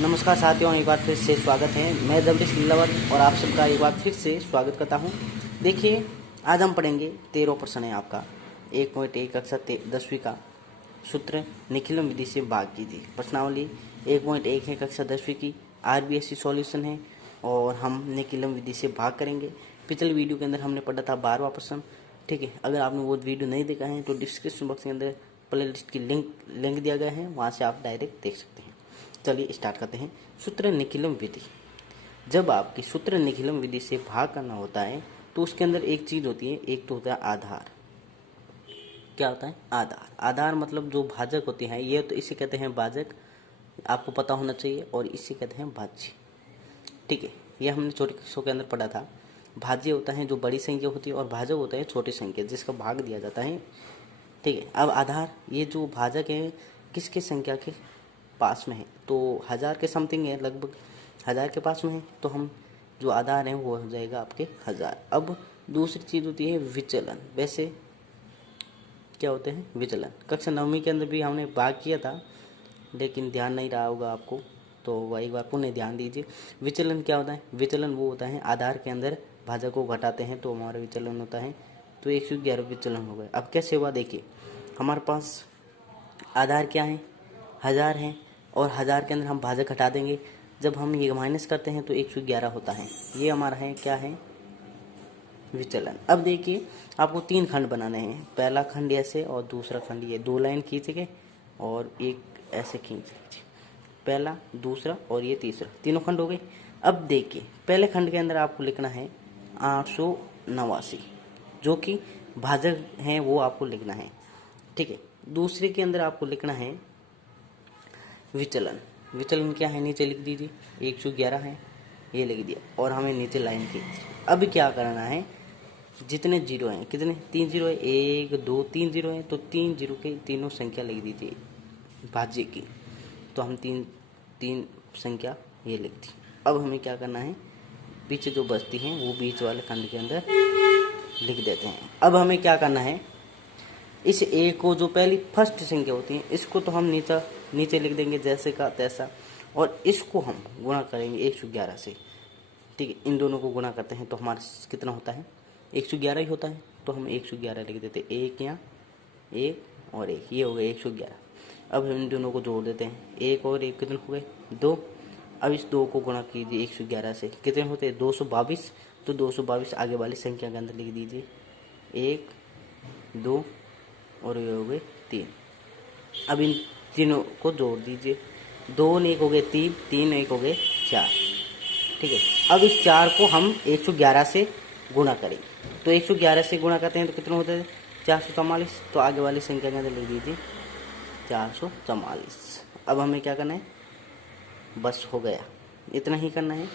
नमस्कार साथियों, एक बार फिर से स्वागत है। मैं जगदीश लीलावत और आप सबका एक बार फिर से स्वागत करता हूं। देखिए, आज हम पढ़ेंगे 13 प्रश्न है आपका 1.1 कक्षा 10वीं का सूत्र निखिलम विधि से भाग कीजिए। प्रश्नावली 1.1 है कक्षा 10वीं की आरबीएससी सॉल्यूशन है और हम निखिलम विधि से भाग करेंगे। पिछले वीडियो के अंदर हमने पढ़ा था 12वां प्रश्न। ठीक है, अगर आपने वो वीडियो नहीं देखा है तो डिस्क्रिप्शन बॉक्स के अंदर प्ले लिस्ट की लिंक दिया गया है, वहाँ से आप डायरेक्ट देख सकते हैं। चलिए स्टार्ट करते हैं। सूत्र निखिलम विधि। जब आपकी सूत्र निखिलम विधि से भाग करना होता है तो उसके अंदर एक चीज होती है, एक तो होता है आधार। क्या होता है? आधार। आधार मतलब जो भाजक होती है, ये तो इसे कहते हैं भाजक, आपको पता होना चाहिए, और इसे कहते हैं भाज्य। ठीक है, ये हमने छोटे कक्षों के अंदर पढ़ा था। भाज्य होता है जो बड़ी संख्या होती है और भाजक होता है छोटी संख्या जिसका भाग दिया जाता है। ठीक है, अब आधार, ये जो भाजक है किसके संख्या के पास में है, तो 1000 के समथिंग है, लगभग 1000 के पास में है, तो हम जो आधार है वो हो जाएगा आपके 1000। अब दूसरी चीज होती है विचलन। वैसे क्या होते हैं? विचलन। कक्षा 9वीं के अंदर भी हमने भाग किया था, लेकिन ध्यान नहीं रहा होगा आपको, तो वह एक बार पुनः ध्यान दीजिए। विचलन क्या होता है? विचलन वो होता है आधार के अंदर भाजक को घटाते हैं तो हमारा विचलन होता है, तो 111 विचलन हो गए। अब कैसे हुआ? देखिए, हमारे पास आधार क्या है? 1000 है, और 1000 के अंदर हम भाजक हटा देंगे। जब हम ये माइनस करते हैं तो 111 होता है। ये हमारा है, क्या है? विचलन। अब देखिए, आपको 3 खंड बनाने हैं। पहला खंड ऐसे और दूसरा खंड ये, 2 लाइन खींच के और एक ऐसे खींच लीजिए। पहला, दूसरा और ये तीसरा, तीनों खंड हो गए। अब देखिए, पहले खंड के अंदर आपको लिखना है 889, जो कि भाजक है वो आपको लिखना है। ठीक है, दूसरे के अंदर आपको लिखना है विचलन। विचलन क्या है? नीचे लिख दीजिए, 111 है, ये लिख दिया, और हमें नीचे लाइन की। अब क्या करना है? जितने जीरो हैं, कितने? 3 जीरो है, 1 2 3 जीरो है, तो 3 जीरो के तीनों संख्या लिख दीजिए भाज्य की। तो हम तीन तीन संख्या ये लिख दी। अब हमें क्या करना है? पीछे जो बचती हैं वो बीच वाले खंड के अंदर लिख देते हैं। अब हमें क्या करना है? इस ए को, जो पहली फर्स्ट संख्या होती है, इसको तो हम नीचे लिख देंगे जैसे का तैसा, और इसको हम गुणा करेंगे 111 से। ठीक है, इन दोनों को गुणा करते हैं तो हमारा कितना होता है? 111 ही होता है, तो हम 111 लिख देते। एक यहाँ, एक और एक, ये हो गया 111। अब हम इन दोनों को जोड़ देते हैं, एक और एक कितने हो गए? 2। अब इस 2 को गुणा कीजिए 111 से, कितने होते हैं? 222। तो 222 आगे वाली संख्या के अंदर लिख दीजिए, 1 2 और ये हो गए 3। अब इन तीनों को जोड़ दीजिए, 2 ने 1 हो गए 3, 3 1 हो गए 4। ठीक है, अब इस 4 को हम 111 से गुणा करेंगे, तो 111 से गुणा करते हैं तो कितना होता है? 444। तो आगे वाली संख्या के अंदर लिख दीजिए 444। अब हमें क्या करना है? बस हो गया, इतना ही करना है।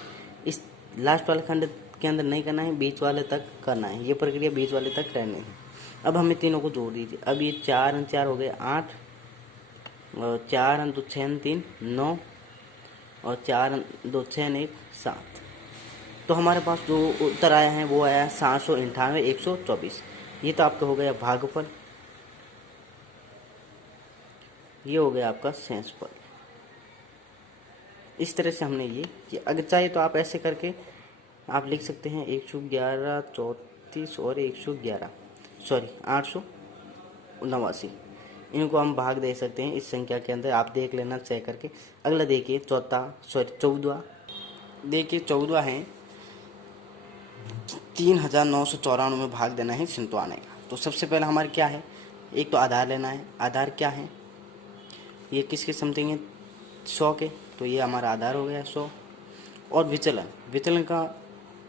इस लास्ट वाले खंड के अंदर नहीं करना है, बीच वाले तक करना है। ये प्रक्रिया बीच वाले तक रहनी है। अब हमें तीनों को जोड़ दीजिए। अब ये 4 और 4 हो गए 8, और 4 और 2 6 3 9, और 4 और 2 6 1 7। तो हमारे पास जो उत्तर आया है वो आया 798 124। ये तो आपका हो गया भागफल, ये हो गया आपका शेषफल। इस तरह से हमने ये किया। अगर चाहे तो आप ऐसे करके आप लिख सकते हैं 111 34 और 111, सॉरी 889। इनको हम भाग दे सकते हैं इस संख्या के अंदर, आप देख लेना चेक करके। अगला देखिए 14वां। देखिए 14वां है 3994 में भाग देना है 97 का। तो सबसे पहले हमारे क्या है? एक तो आधार लेना है। आधार क्या है? ये किसके समथिंग है? 100 के, तो ये हमारा आधार हो गया 100। और विचलन, विचलन का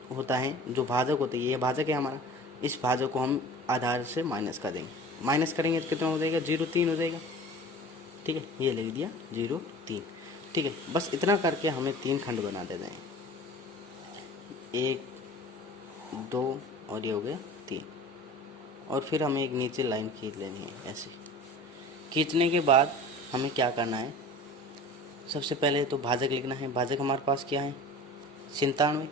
होता है जो भाजक होते हैं, ये भाजक है हमारा, इस भाजक को हम आधार से माइनस कर देंगे। माइनस करेंगे तो कितना हो जाएगा? 0.3 हो जाएगा। ठीक है, ये लिख दिया 0.3। ठीक है, बस इतना करके हमें 3 खंड बना देते हैं, 1 2 और ये हो गया 3। और फिर हमें एक नीचे लाइन खींच लेनी है। ऐसे खींचने के बाद हमें क्या करना है? सबसे पहले तो भाजक लिखना है। भाजक हमारे पास क्या है? 97।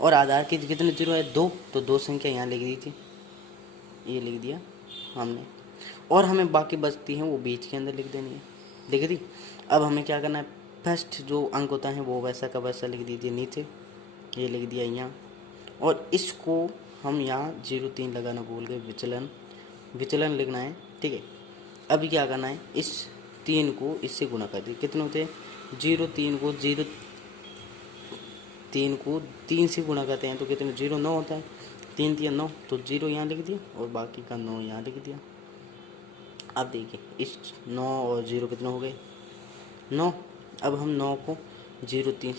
और आधार की कितने जीरो है? 2, तो 2 संख्या यहाँ लिख दीजिए, ये लिख दिया हमने। और हमें बाकी बचती हैं वो बीच के अंदर लिख देनी है, लिख दी। अब हमें क्या करना है? फर्स्ट जो अंक होता है वो वैसा का वैसा लिख दीजिए नीचे, ये लिख दिया यहाँ। और इसको हम यहाँ 0.3 लगाना भूल गए, विचलन लिखना है, ठीक है। अभी क्या करना है, इस 3 को इससे गुणा कर दिए, कितने होते हैं 0.3 को 3 से गुणा करते हैं तो कितने 0.9 होता है, 3 3 9, तो 0 यहाँ लिख दिया और बाकी का 9 यहाँ लिख दिया। अब देखिए इस 9 और 0 कितने हो गए 9। अब हम 9 को 0.3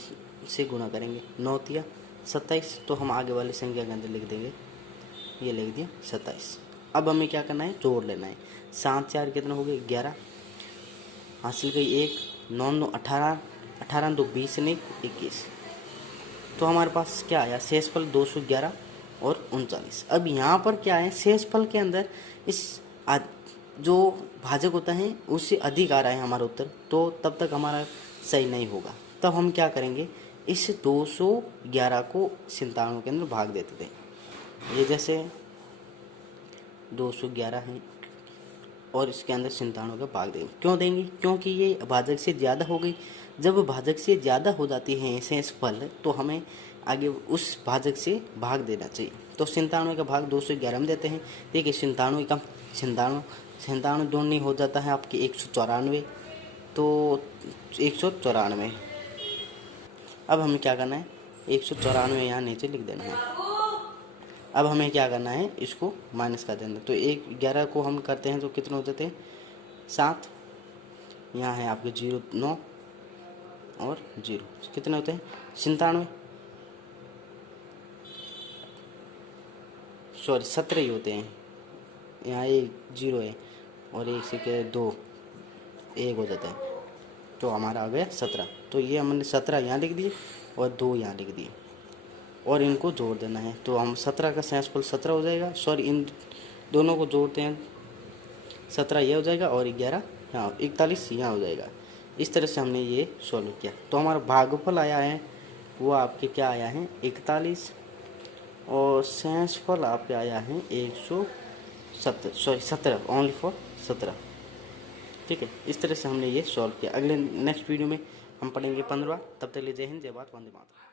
से गुणा करेंगे, 9 तिया 27, तो हम आगे वाली संख्या के अंदर लिख देंगे, ये लिख दिया 27। अब हमें क्या करना है, जोड़ लेना है। 7 4 कितना हो गए 11, हासिल गई 1, 9 9 18, 18 2 20 ने 21, तो हमारे पास क्या आया शेषफल 211 और 39। अब यहाँ पर क्या है, शेषफल के अंदर इस जो भाजक होता है उससे अधिक आ रहा है हमारा उत्तर, तो तब तक हमारा सही नहीं होगा। तब हम क्या करेंगे, इस 211 को 97 के अंदर भाग देते थे। ये जैसे 211 है और इसके अंदर 97 का भाग देंगे, क्यों देंगे, क्योंकि ये भाजक से ज़्यादा हो गई। जब भाजक से ज़्यादा हो जाती है शेषफल तो हमें आगे उस भाजक से भाग देना चाहिए। तो 97 का भाग 211 में देते हैं। देखिए 97 का 97 जोड़नी हो जाता है आपके 194, तो 194। अब हमें क्या करना है, 194 यहाँ नीचे लिख देना है। अब हमें क्या करना है, इसको माइनस कर देना। तो 11 को हम करते हैं तो कितने हो जाते हैं 7, यहाँ है आपके 0 9 और 0 कितने होते हैं 97, सॉरी 17 ही होते हैं। यहाँ 1 0 है और 1 से के 2 1 हो जाता है, तो हमारा आ गया 17। तो ये हमने 17 यहाँ लिख दिए और 2 यहाँ लिख दिए और इनको जोड़ देना है। तो हम 17 का शेषफल 17 हो जाएगा, सॉरी इन दोनों को जोड़ते हैं 17 ये हो जाएगा और 11 यहाँ 41 यहाँ हो जाएगा। इस तरह से हमने ये सॉल्व किया। तो हमारा भागफल आया है वो आपके क्या आया है 41 और शेषफल आपके आया है 17 ओनली फॉर 17, ठीक है। इस तरह से हमने ये सॉल्व किया। अगले नेक्स्ट वीडियो में हम पढ़ेंगे 15। तब तक ले जय हिंद, जय भारत, वंदे मातरम।